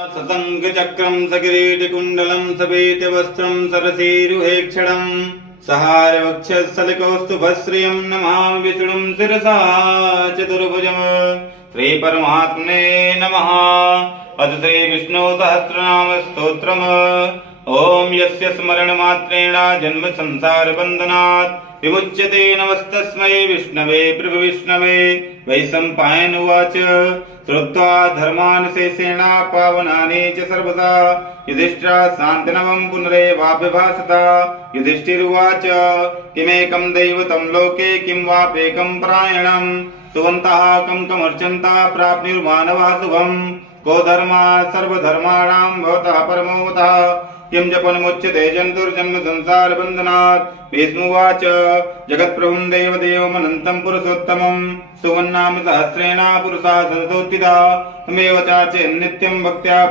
सतङ्गचक्रं सकिरीटकुण्डलं सवेतवस्त्रं सरसीरुहेक्षणं सहारवक्षस्थलिकौस्तुभश्रियं नमामि विष्णुं शिरसा चतुर्भुजम् श्रीपरमात्मने नमः। अथ श्रीविष्णुसहस्रनामस्तोत्रम्। ॐ यस्य स्मरणमात्रेण जन्म संसारबन्धनात् विमुच्यते नमस्तस्मै विष्णवे प्रभुविष्णवे। वैशम्पायन उवाच श्रुत्वा धर्मानशेषेण पावनानि च सर्वदा युधिष्ठिरा शान्तनवं पुनरेवाभ्यभाषता। युधिष्ठिरुवाच किमेकं दैवतं लोके किं वाप्येकं परायणं सुवन्तः कं कमर्चन्तः प्राप्नुर्मानवः शुभम् को धर्मः सर्वधर्माणां भवतः परमोऽतः किं जपनमुच्यते जन्तुर्जन्म संसारबन्धनात्। भीष्मोवाच जगत्प्रभुं देवदेवमनन्तं पुरुषोत्तमं सुवन्नाम सहस्रेण पुरुषा संस्तुतिता तमेव चार्चयन् नित्यं भक्त्या